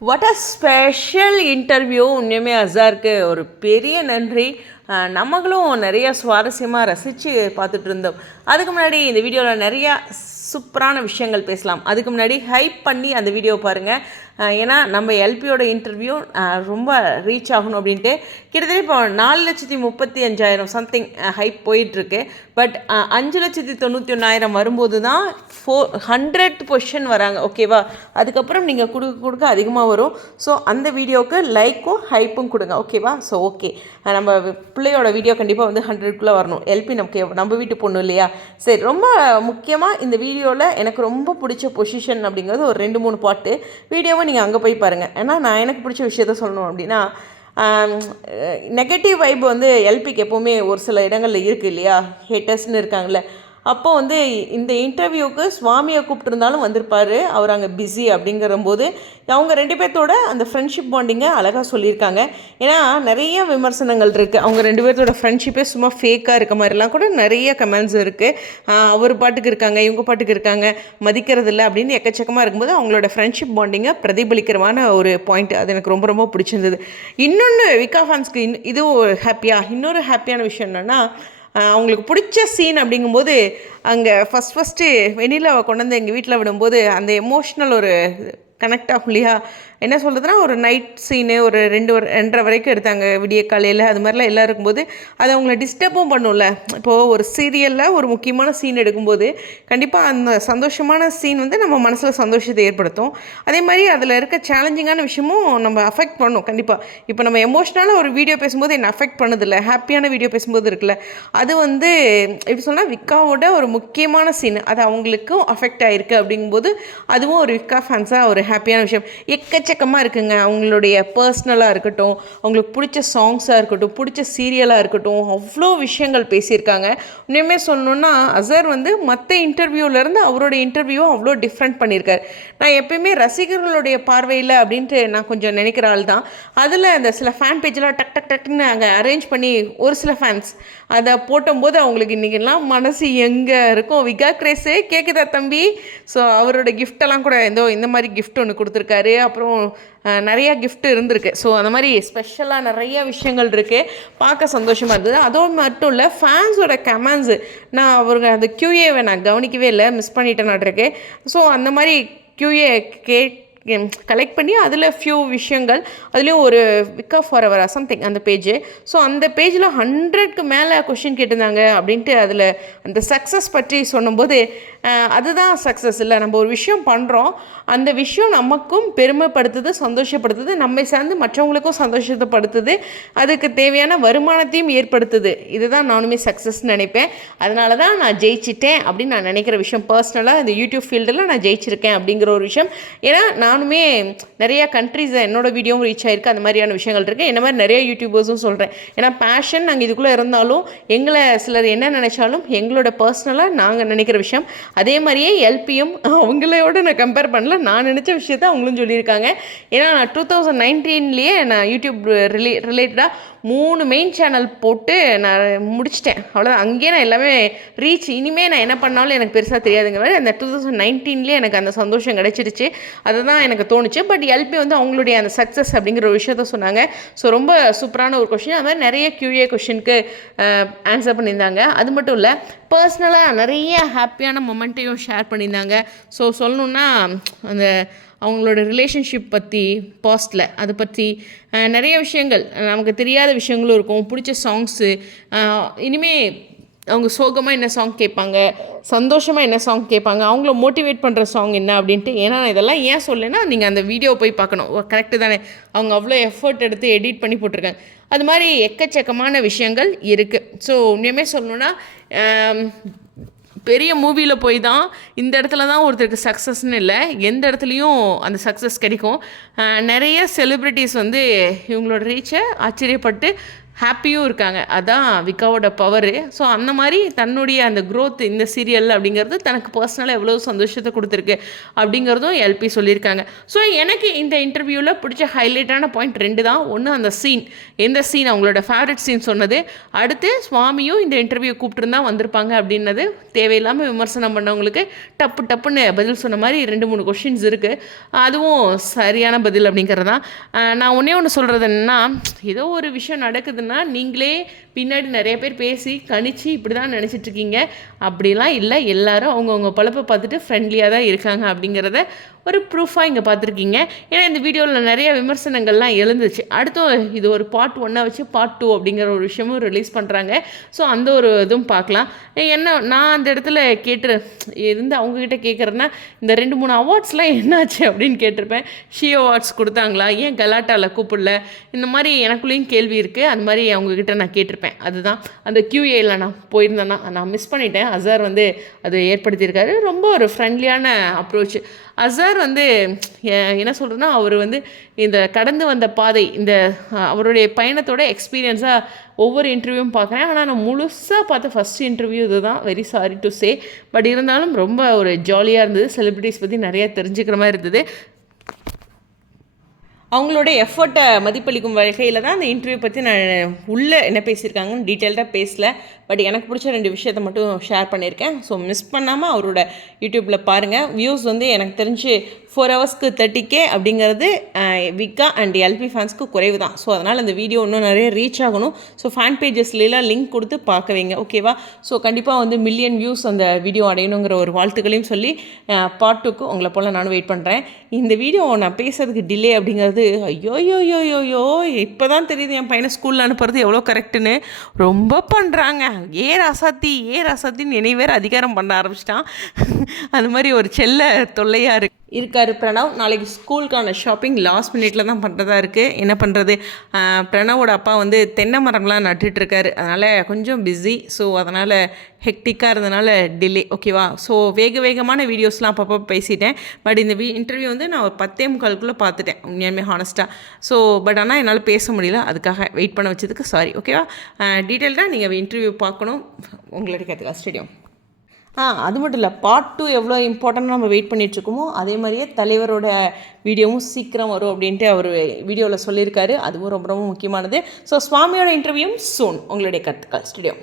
What a special interview உண்மையுமே அசாருக்கு ஒரு பெரிய நன்றி. நம்மளும் நிறைய சுவாரஸ்யமாக ரசித்து பார்த்துட்டு இருந்தோம். அதுக்கு முன்னாடி இந்த வீடியோவில் நிறையா சூப்பரான விஷயங்கள் பேசலாம். அதுக்கு முன்னாடி ஹைப் பண்ணி அந்த வீடியோ பாருங்கள் ஏன்னா நம்ம எல்பியோட இன்டர்வியூ ரொம்ப ரீச் ஆகணும் அப்படின்ட்டு கிட்டத்தட்ட இப்போ நாலு லட்சத்தி முப்பத்தி அஞ்சாயிரம் சம்திங் ஹைப் போயிட்டுருக்கு. பட் அஞ்சு லட்சத்தி தொண்ணூற்றி ஒன்றாயிரம் வரும்போது தான் ஃபோர் ஹண்ட்ரட் பொஷன் வராங்க ஓகேவா அதுக்கப்புறம் நீங்கள் கொடுக்க கொடுக்க அதிகமாக வரும். ஸோ அந்த வீடியோவுக்கு லைக்கும் ஹைப்பும் கொடுங்க ஓகேவா ஸோ ஓகே நம்ம பிள்ளையோட வீடியோ கண்டிப்பாக வந்து ஹண்ட்ரட்குள்ளே வரணும். எல்பி நமக்கு நம்ம வீட்டு பொண்ணு இல்லையா? சரி ரொம்ப முக்கியமாக இந்த வீடியோவில் எனக்கு ரொம்ப பிடிச்ச பொசிஷன் அப்படிங்கிறது ஒரு ரெண்டு மூணு பாட்டு. வீடியோவை நீங்கள் அங்கே போய் பாருங்கள் ஏன்னா நான் எனக்கு பிடிச்ச விஷயத்த சொல்லணும் அப்படின்னா நெகட்டிவ் வைப் வந்து எல்பிக்கு எப்போவுமே ஒரு சில இடங்களில் இருக்குது இல்லையா? ஹேட்டர்ஸ்னு இருக்காங்களே அப்போ வந்து இந்த இன்டர்வியூவுக்கு சுவாமியை கூப்பிட்டுருந்தாலும் வந்திருப்பார். அவர் அங்கே பிஸி அப்படிங்கிறம்போது அவங்க ரெண்டு பேர்த்தோட அந்த ஃப்ரெண்ட்ஷிப் பாண்டிங்கை அழகாக சொல்லியிருக்காங்க. ஏன்னா நிறைய விமர்சனங்கள் இருக்குது அவங்க ரெண்டு பேர்த்தோட ஃப்ரெண்ட்ஷிப்பே சும்மா ஃபேக்காக இருக்க மாதிரிலாம் கூட நிறைய கமெண்ட்ஸ் இருக்குது அவர் பாட்டுக்கு இருக்காங்க இவங்க பாட்டுக்கு இருக்காங்க மதிக்கிறது இல்லை அப்படின்னு எக்கச்சக்கமாக இருக்கும்போது அவங்களோட ஃப்ரெண்ட்ஷிப் பாண்டிங்கை பிரதிபலிக்கிறமான ஒரு பாயிண்ட் அது எனக்கு ரொம்ப ரொம்ப பிடிச்சிருந்தது. இன்னொன்று விகா ஃபேன்ஸ்க்கு இன் இதுவும் ஹாப்பியாக இன்னொரு ஹாப்பியான விஷயம் என்னென்னா அவங்களுக்கு பிடிச்ச சீன் அப்படிங்கும்போது அங்கே ஃபஸ்ட் ஃபஸ்ட்டு வெண்ணிலாவை கொண்டு வந்து எங்கள் வீட்டில் விடும்போது அந்த எமோஷ்னல் ஒரு கனெக்ட் ஆகும் இல்லையா? என்ன சொல்கிறதுனா ஒரு நைட் சீனு ஒரு ரெண்டு ஒரு ரெண்டரை வரைக்கும் எடுத்தாங்க விடிய காலையில். அது மாதிரிலாம் எல்லாம் இருக்கும்போது அது அவங்கள டிஸ்டர்பும் பண்ணும்ல. இப்போது ஒரு சீரியலில் ஒரு முக்கியமான சீன் எடுக்கும்போது கண்டிப்பாக அந்த சந்தோஷமான சீன் வந்து நம்ம மனசில் சந்தோஷத்தை ஏற்படுத்தும். அதே மாதிரி அதில் இருக்க சேலஞ்சிங்கான விஷயமும் நம்ம அஃபெக்ட் பண்ணும் கண்டிப்பாக இப்போ நம்ம எமோஷ்னலாக ஒரு வீடியோ பேசும்போது என்னை அஃபெக்ட் பண்ணுதில்ல? ஹாப்பியான வீடியோ பேசும்போது இருக்குல்ல? அது வந்து எப்படி சொன்னால் விக்காவோட ஒரு முக்கியமான சீன் அது அவங்களுக்கும் அஃபெக்ட் ஆகிருக்கு அப்படிங்கும்போது அதுவும் ஒரு விக்கா ஃபேன்ஸாக ஒரு ஹாப்பியான விஷயம். எக்கச்சக்கமாக இருக்குங்க. அவங்களுடைய பர்சனலாக இருக்கட்டும் அவங்களுக்கு பிடிச்ச சாங்ஸாக இருக்கட்டும் பிடிச்ச சீரியலாக இருக்கட்டும் அவ்வளோ விஷயங்கள் பேசியிருக்காங்க. இன்னுமே சொன்னோன்னா அசர் வந்து மற்ற இன்டர்வியூலேருந்து அவரோட இன்டர்வியூவும் அவ்வளோ டிஃப்ரெண்ட் பண்ணியிருக்காரு. நான் எப்பயுமே ரசிகர்களுடைய பார்வையில் அப்படின்ட்டு நான் கொஞ்சம் நினைக்கிற ஆள் தான். அதில் அந்த சில ஃபேன் பேஜெலாம் டக் டக் டக்குன்னு அங்கே அரேஞ்ச் பண்ணி ஒரு சில ஃபேன்ஸ் அதை போட்டும்போது அவங்களுக்கு இன்றைக்கெல்லாம் மனசு எங்கே இருக்கும்? விகா கிரேஸே கேட்குதா தம்பி? ஸோ அவரோட கிஃப்டெல்லாம் கூட ஏதோ இந்த மாதிரி கிஃப்ட் ஒன்று கொடுத்துருக்காரு. அப்புறம் நிறைய கிஃப்ட் இருந்திருக்கு. ஸோ அந்த மாதிரி ஸ்பெஷலாக நிறைய விஷயங்கள் இருக்குது பார்க்க சந்தோஷமாக இருந்தது. அதோடு மட்டும் இல்லை ஃபேன்ஸோட கமெண்ட்ஸு நான் அவருங்க அந்த கியூஏவை நான் கவனிக்கவே இல்லை. மிஸ் பண்ணிட்டேன் ஸோ அந்த மாதிரி கியூஏ கேட் கலெக்ட் பண்ணி அதில் ஃபியூ விஷயங்கள் அதுலேயும் ஒரு விக்கா ஃபார் அவர் சம்திங் அந்த பேஜ் ஸோ அந்த பேஜில் ஹண்ட்ரட்க்கு மேலே கொஷின் கேட்டிருந்தாங்க அப்படின்ட்டு அதில் அந்த சக்ஸஸ் பற்றி சொன்னும்போது அதுதான் சக்ஸஸ் இல்லை. நம்ம ஒரு விஷயம் பண்ணுறோம் அந்த விஷயம் நமக்கும் பெருமைப்படுத்துது சந்தோஷப்படுத்துது நம்மை சார்ந்து மற்றவங்களுக்கும் சந்தோஷத்தைப்படுத்துது அதுக்கு தேவையான வருமானத்தையும் ஏற்படுத்துது. இதுதான் நானுமே சக்ஸஸ் நினைப்பேன். அதனால தான் நான் ஜெயிச்சிட்டேன் அப்படின்னு நான் நினைக்கிற விஷயம் பர்சனலாக இந்த யூடியூப் ஃபீல்டில் நான் ஜெயிச்சிருக்கேன் அப்படிங்கிற ஒரு விஷயம். ஏன்னா நானுமே நிறைய கண்ட்ரீஸ் என்னோட வீடியோவும் ரீச் ஆயிருக்கு அந்த மாதிரியான விஷயங்கள் இருக்குது என்ன மாதிரி நிறைய யூடியூபர்ஸும் சொல்கிறேன் ஏன்னா பேஷன் நாங்கள் இதுக்குள்ளே இருந்தாலும் எங்களை சிலர் என்ன நினைச்சாலும் எங்களோட பர்சனலாக நாங்கள் நினைக்கிற விஷயம். அதே மாதிரியே எல்பியும் அவங்களோட நான் கம்பேர் பண்ணல. நான் நினச்ச விஷயத்த அவங்களும் சொல்லியிருக்காங்க. ஏன்னா நான் டூ தௌசண்ட் நைன்டீன்லேயே நான் யூடியூப் ரிலே ரிலேட்டடாக மூணு மெயின் சேனல் போட்டு நான் முடிச்சிட்டேன். அவ்வளோதான் அங்கேயே நான் எல்லாமே ரீச் இனிமேல் நான் என்ன பண்ணாலும் எனக்கு பெருசாக தெரியாதுங்கிற மாதிரி அந்த டூ தௌசண்ட் நைன்டீன்லேயே எனக்கு அந்த சந்தோஷம் கிடச்சிடுச்சி அதை தான் தான் எனக்கு தோணுச்சு. பட் எல்பி வந்து அவங்களுடைய அந்த சக்ஸஸ் அப்படிங்கிற ஒரு விஷயத்த சொன்னாங்க. ஸோ ரொம்ப சூப்பரான ஒரு கொஷின் அது மாதிரி நிறைய கியூஏ கொஷினுக்கு ஆன்சர் பண்ணியிருந்தாங்க. அது மட்டும் இல்லை பர்சனலாக நிறைய ஹாப்பியான மொமெண்ட்டையும் ஷேர் பண்ணியிருந்தாங்க. ஸோ சொல்லணுன்னா அந்த அவங்களோட ரிலேஷன்ஷிப் பற்றி பாஸ்டில் அதை பற்றி நிறைய விஷயங்கள் நமக்கு தெரியாத விஷயங்களும் இருக்கும். பிடிச்ச சாங்ஸு இனிமேல் அவங்க சோகமாக என்ன சாங் கேட்பாங்க சந்தோஷமாக என்ன சாங் கேட்பாங்க அவங்கள மோட்டிவேட் பண்ணுற சாங் என்ன அப்படின்ட்டு ஏன்னா நான் இதெல்லாம் ஏன் சொல்லேன்னா நீங்கள் அந்த வீடியோ போய் பார்க்கணும். கரெக்டு தானே. அவங்க அவ்வளோ எஃபர்ட் எடுத்து எடிட் பண்ணி போட்டிருக்காங்க. அது மாதிரி எக்கச்சக்கமான விஷயங்கள் இருக்குது ஸோ உண்மையுமே சொல்லணுன்னா பெரிய மூவியில் போய் தான் இந்த இடத்துல தான் ஒருத்தருக்கு சக்ஸஸ்னு இல்லை. எந்த இடத்துலையும் அந்த சக்ஸஸ் கிடைக்கும். நிறைய செலிப்ரிட்டிஸ் வந்து இவங்களோட ரீச்சை ஆச்சரியப்பட்டு ஹாப்பியும் இருக்காங்க. அதான் விக்காவோட பவரு ஸோ அந்த மாதிரி தன்னுடைய அந்த க்ரோத் இந்த சீரியல் அப்படிங்கிறது தனக்கு பர்சனலாக எவ்வளோ சந்தோஷத்தை கொடுத்துருக்கு அப்படிங்கிறதும் எல்பி சொல்லியிருக்காங்க. ஸோ எனக்கு இந்த இன்டர்வியூவில் பிடிச்ச ஹைலைட்டான பாயிண்ட் ரெண்டு தான். ஒன்று அந்த சீன் எந்த சீன் அவங்களோட ஃபேவரட் சீன் சொன்னது. அடுத்து சுவாமியும் இந்த இன்டர்வியூ கூப்பிட்டுருந்தா வந்திருப்பாங்க அப்படின்னது தேவையில்லாமல் விமர்சனம் பண்ணவங்களுக்கு டப்பு டப்புன்னு பதில் சொன்ன மாதிரி ரெண்டு மூணு கொஷின்ஸ் இருக்குது அதுவும் சரியான பதில் அப்படிங்கிறது தான் நான் ஒன்றே ஒன்று சொல்கிறது என்னன்னா ஏதோ ஒரு விஷயம் நடக்குது நடக்குதுன்னா நீங்களே பின்னாடி நிறைய பேர் பேசி கணிச்சு இப்படி தான் நினச்சிட்டு இருக்கீங்க. அப்படிலாம் இல்லை. எல்லாரும் அவங்கவுங்க பழப்பை பார்த்துட்டு ஃப்ரெண்ட்லியாக தான் இருக்காங்க அப்படிங்கிறத ஒரு ப்ரூஃபாக இங்கே பார்த்துருக்கீங்க. ஏன்னா இந்த வீடியோவில் நிறைய விமர்சனங்கள்லாம் எழுந்துச்சு. அடுத்தும் இது ஒரு பார்ட் ஒன்னாக வச்சு பார்ட் டூ அப்படிங்கிற ஒரு விஷயமும் ரிலீஸ் பண்ணுறாங்க ஸோ அந்த ஒரு இதுவும் பார்க்கலாம். என்ன நான் அந்த இடத்துல கேட்டு இருந்து அவங்கக்கிட்ட கேட்குறேன்னா இந்த ரெண்டு மூணு அவார்ட்ஸ்லாம் என்னாச்சு அப்படின்னு கேட்டிருப்பேன். ஷி அவார்ட்ஸ் கொடுத்தாங்களா? ஏன் கலாட்டாவில் கூப்பிடல? இந்த மாதிரி எனக்குள்ளேயும் கேள்வி இருக்குது அந்த மாதிரி அவங்கக்கிட்ட நான் கேட்டிருப்பேன். அதுதான். அந்த கியூஏயில் நான் போயிருந்தேன்னா நான் மிஸ் பண்ணிட்டேன். அசார் வந்து அதை ஏற்படுத்தியிருக்காரு. ரொம்ப ஒரு ஃப்ரெண்ட்லியான அப்ரோச் அசார் வந்து என்ன சொல்கிறதுன்னா அவர் வந்து இந்த கடந்து வந்த பாதை இந்த அவருடைய பயணத்தோட எக்ஸ்பீரியன்ஸாக ஒவ்வொரு இன்டர்வியூவும் பார்க்குறேன். ஆனால் நான் முழுசாக பார்த்த ஃபஸ்ட் இன்டர்வியூ இது தான் very sorry to say but இருந்தாலும் ரொம்ப ஒரு ஜாலியாக இருந்தது. செலிப்ரிட்டிஸ் பற்றி நிறையா தெரிஞ்சுக்கிற மாதிரி இருந்தது. அவங்களோட எஃபர்ட்டை மதிப்பளிக்கும் வகையில் தான் அந்த இன்டர்வியூ பற்றி நான் உள்ளே என்ன பேசியிருக்காங்கன்னு டீட்டெயில்டாக பேசல. பட் எனக்கு பிடிச்ச ரெண்டு விஷயத்த மட்டும் ஷேர் பண்ணியிருக்கேன். ஸோ மிஸ் பண்ணாமல் அவரோட யூடியூப்பில் பாருங்கள் வியூஸ் வந்து எனக்கு தெரிஞ்சு ஃபோர் ஹவர்ஸ்க்கு தேர்ட்டி கே அப்படிங்கிறது விக்கா அண்ட் எல்பி ஃபேன்ஸ்க்கு குறைவு தான். ஸோ அதனால் அந்த வீடியோ இன்னும் நிறைய ரீச் ஆகணும். ஸோ ஃபேன் பேஜஸ்லாம் லிங்க் கொடுத்து பார்க்க வைங்க ஓகேவா ஸோ கண்டிப்பாக வந்து மில்லியன் வியூஸ் அந்த வீடியோ அடையணுங்கிற ஒரு வாழ்த்துக்களையும் சொல்லி பார்ட் டூக்கு உங்களை போல் நானும் வெயிட் பண்ணுறேன் இந்த வீடியோ நான் பேசுறதுக்கு டிலே அப்படிங்கிறது வந்து ஐயோயோயோயோயோ இப்போ தான் தெரியுது என் பையனை ஸ்கூலில் அனுப்புறது எவ்வளோ கரெக்டுன்னு ரொம்ப பண்ணுறாங்க ஏ ராசாத்தி ஏ ராசாத்தின்னு நினைவேற அதிகாரம் பண்ண ஆரம்பிச்சிட்டான். அது மாதிரி ஒரு செல்ல தொல்லையாக இருக்குது இருக்கார் பிரணவ். நாளைக்கு ஸ்கூலுக்கான ஷாப்பிங் லாஸ்ட் மினிட்ல தான் பண்ணுறதா இருக்குது என்ன பண்ணுறது பிரணவோட அப்பா வந்து தென்னை மரம்லாம் நட்டுட்ருக்காரு அதனால் கொஞ்சம் பிஸி ஸோ அதனால் ஹெக்டிக்காக இருந்தனால டிலே ஓகேவா ஸோ வேக வேகமான வீடியோஸ்லாம் அப்பப்போ பேசிட்டேன். பட் இந்த வீ இன்டர்வியூ வந்து நான் ஒரு பத்தே முக்காலுக்குள்ளே பார்த்துட்டேன் உண்மையுமே ஹானஸ்ட்டாக ஸோ பட் ஆனால் என்னால் பேச முடியல. அதுக்காக வெயிட் பண்ண வச்சதுக்கு சாரி ஓகேவா டீட்டெயில்டாக நீங்கள் இன்டர்வியூ பார்க்கணும். உங்களுடைய கற்றுக்கா ஸ்டேடியம் ஆ அது மட்டும் இல்லை பார்ட் டூ எவ்வளோ இம்பார்ட்டன்ட் நம்ம வெயிட் பண்ணிகிட்ருக்கோமோ இருக்கோமோ அதே மாதிரியே தலைவரோட வீடியோவும் சீக்கிரம் வரும் அப்படின்ட்டு அவர் வீடியோவில் சொல்லியிருக்காரு. அதுவும் ரொம்ப ரொம்ப முக்கியமானது. ஸோ சுவாமியோட இன்டர்வியூவும் சூன் உங்களுடைய கருத்துக்கள் ஸ்டுடியோ